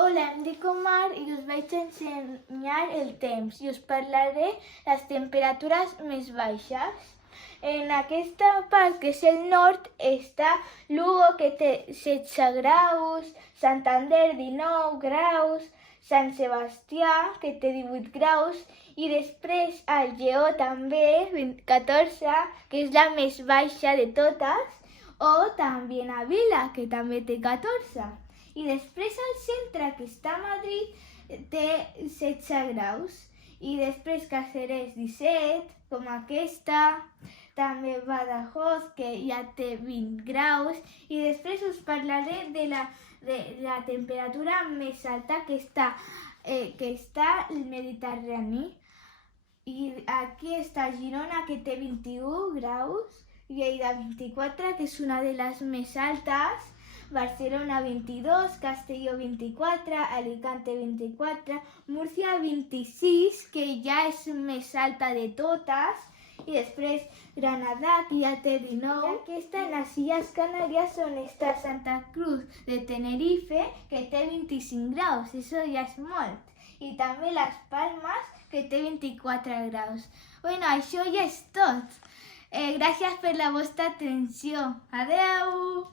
Hola, em dic Omar i us vaig ensenyar el temps i us parlaré les temperatures més baixes. En aquesta part, que és el nord, està Lugo, que té 16 graus, Santander, 19 graus, Sant Sebastià, que té 18 graus, i després el Lleó també, 14, que és la més baixa de totes, o també a Vila, que també té 14. I després el centre, que està a Madrid, té 16 graus. I després Cáceres 17, com aquesta, també Badajoz, que ja té 20 graus. I després us parlaré de la temperatura més alta que està al Mediterrani. I aquí està Girona, que té 21 graus, Lleida 24, que és una de les més altes, Barcelona 22, Castelló 24, Alicante 24, Múrcia 26, que ja és més alta de totes, i després Granada, que ja té 19. Aquesta en les Illes Canàries, on està Santa Cruz de Tenerife, que té 25 graus, això ja és molt. I també Les Palmes, que té 24 graus. Bueno, això ja és tot. Gràcies per la vostra atenció. Adeu!